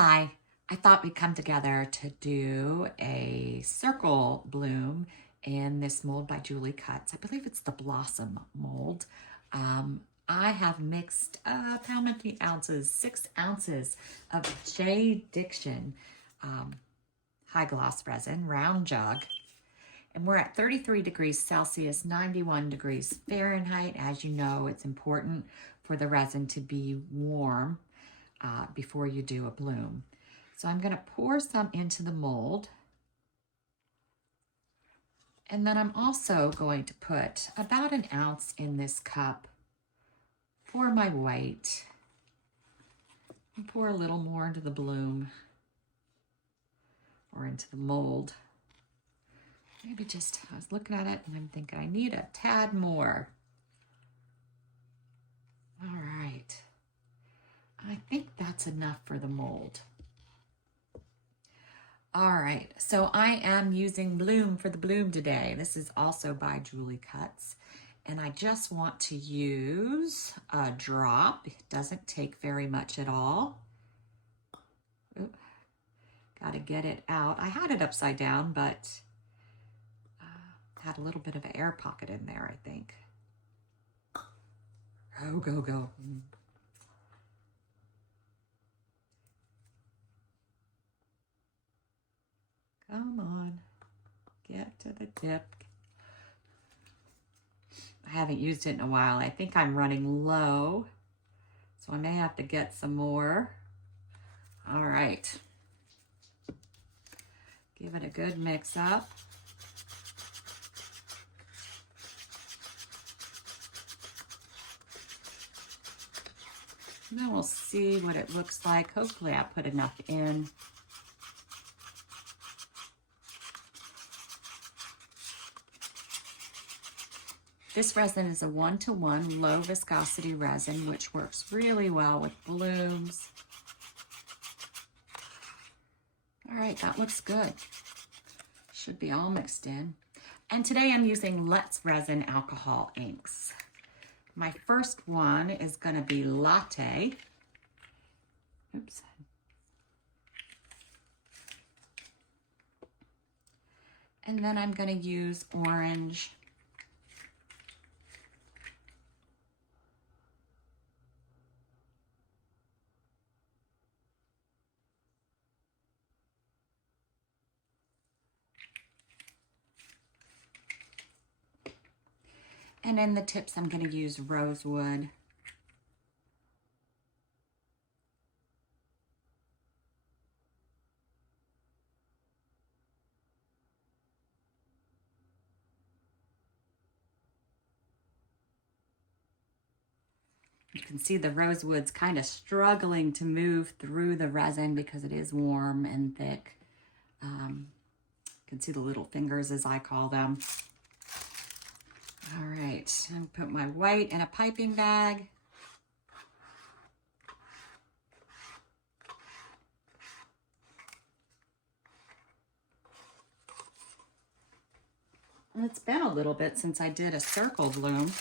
Hi, I thought we'd come together to do a circle bloom in this mold by Julie Cuts. I believe it's the Blossom mold. I have mixed, how many ounces? 6 ounces of JDiction high gloss resin, round jug. And we're at 33 degrees Celsius, 91 degrees Fahrenheit. As you know, it's important for the resin to be warm before you do a bloom. So I'm going to pour some into the mold. And then I'm also going to put about an ounce in this cup for my white. And pour a little more into the bloom or into the mold. Maybe just, I was looking at it and I'm thinking I need a tad more. All right. I think that's enough for the mold. All right, so I am using Bloom for the bloom today. This is also by Julie Cuts. And I just want to use a drop. It doesn't take very much at all. Got to get it out. I had it upside down, but had a little bit of an air pocket in there, I think. Go, go, go. Come on, get to the tip. I haven't used it in a while. I think I'm running low, so I may have to get some more. All right. Give it a good mix up. And then we'll see what it looks like. Hopefully I put enough in. This resin is a 1-to-1 low viscosity resin, which works really well with blooms. All right, that looks good. Should be all mixed in. And today I'm using Let's Resin alcohol inks. My first one is going to be Latte. Oops. And then I'm going to use Orange. And in the tips, I'm going to use Rosewood. You can see the rosewood's kind of struggling to move through the resin because it is warm and thick. You can see the little fingers, as I call them. All right, I'm gonna put my white in a piping bag. And it's been a little bit since I did a circle bloom.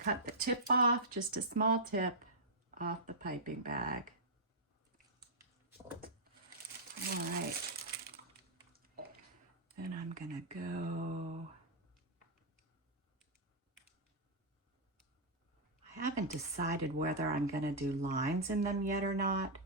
Cut the tip off, just a small tip off the piping bag. All right. Then I'm gonna go. I haven't decided whether I'm gonna do lines in them yet or not.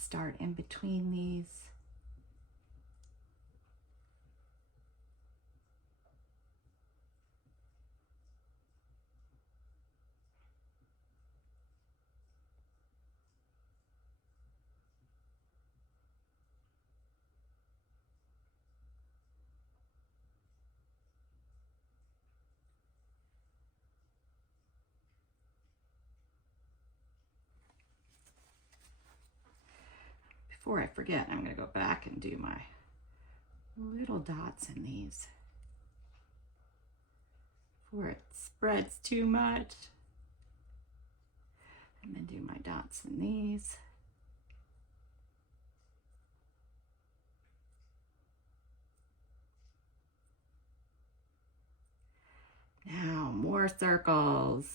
start in between these. Before I forget, I'm going to go back and do my little dots in these before it spreads too much. And then do my dots in these. Now more circles.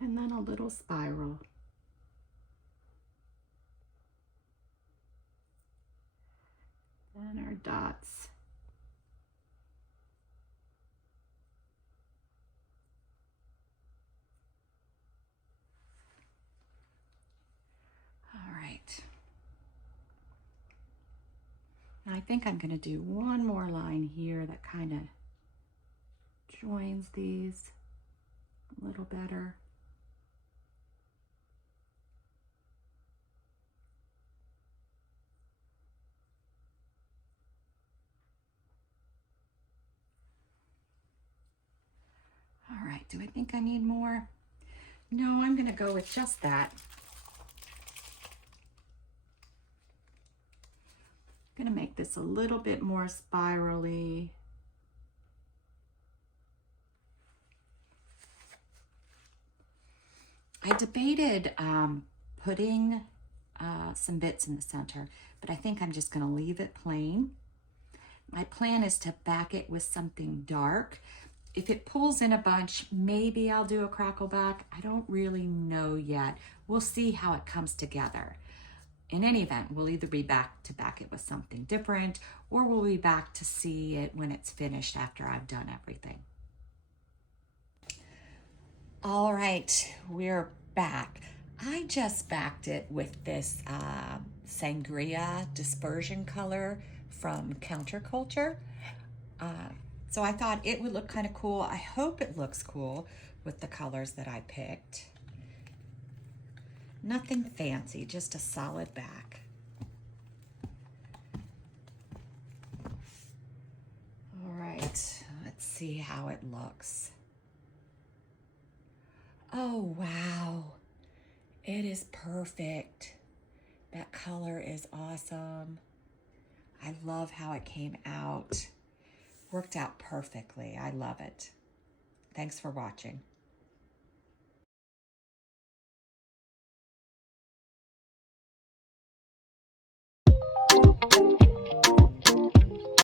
And then a little spiral. And our dots. All right. Now I think I'm going to do one more line here that kind of joins these a little better. All right, do I think I need more? No, I'm going to go with just that. I'm going to make this a little bit more spirally. I debated putting some bits in the center, but I think I'm just going to leave it plain. My plan is to back it with something dark. If it pulls in a bunch, maybe I'll do a crackle back. I don't really know yet. We'll see how it comes together. In any event, we'll either be back to back it with something different, or we'll be back to see it when it's finished after I've done everything. All right, we're back. I just backed it with this sangria dispersion color from Counterculture. So I thought it would look kind of cool. I hope it looks cool with the colors that I picked. Nothing fancy, just a solid back. All right, let's see how it looks. Oh, wow. It is perfect. That color is awesome. I love how it came out. Worked out perfectly. I love it. Thanks for watching.